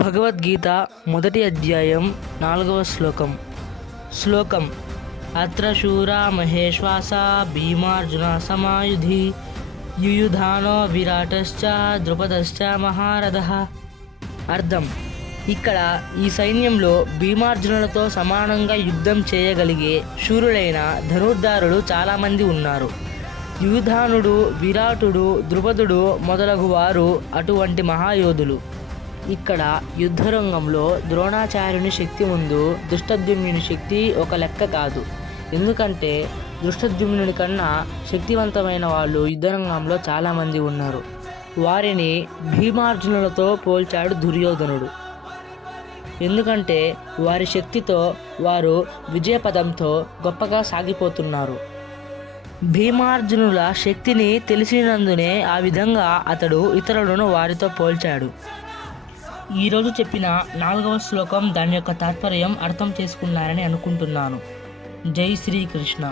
భగవద్గీత మొదటి అధ్యాయం 4వ శ్లోకం అత్ర శూరా మహేశ్వాసా భీమార్జున సమాయుధి యుయుధానో విరాటశ్చ ద్రుపదశ్చ మహారథః. అర్థం: ఇక్కడ ఈ సైన్యంలో భీమార్జునులతో సమానంగా యుద్ధం చేయగలిగే శూరులైన ధనుర్ధారులు చాలామంది ఉన్నారు. యుయుధానుడు, విరాటుడు, ద్రుపదుడు మొదలగు వారు అటువంటి మహాయోధులు. ఇక్కడ యుద్ధరంగంలో ద్రోణాచార్యుని శక్తి ముందు ధృష్టద్యుమ్నుని శక్తి ఒక లెక్క కాదు. ఎందుకంటే ధృష్టద్యుమ్నుని కన్నా శక్తివంతమైన వాళ్ళు యుద్ధరంగంలో చాలామంది ఉన్నారు. వారిని భీమార్జునులతో పోల్చాడు దుర్యోధనుడు. ఎందుకంటే వారి శక్తితో వారు విజయపదంతో గొప్పగా సాగిపోతున్నారు. భీమార్జునుల శక్తిని తెలిసినందునే ఆ విధంగా అతడు ఇతరులను వారితో పోల్చాడు. ఈరోజు చెప్పిన 4వ శ్లోకం దాని యొక్క తాత్పర్యం అర్థం చేసుకున్నారని అనుకుంటున్నాను. జై శ్రీకృష్ణ.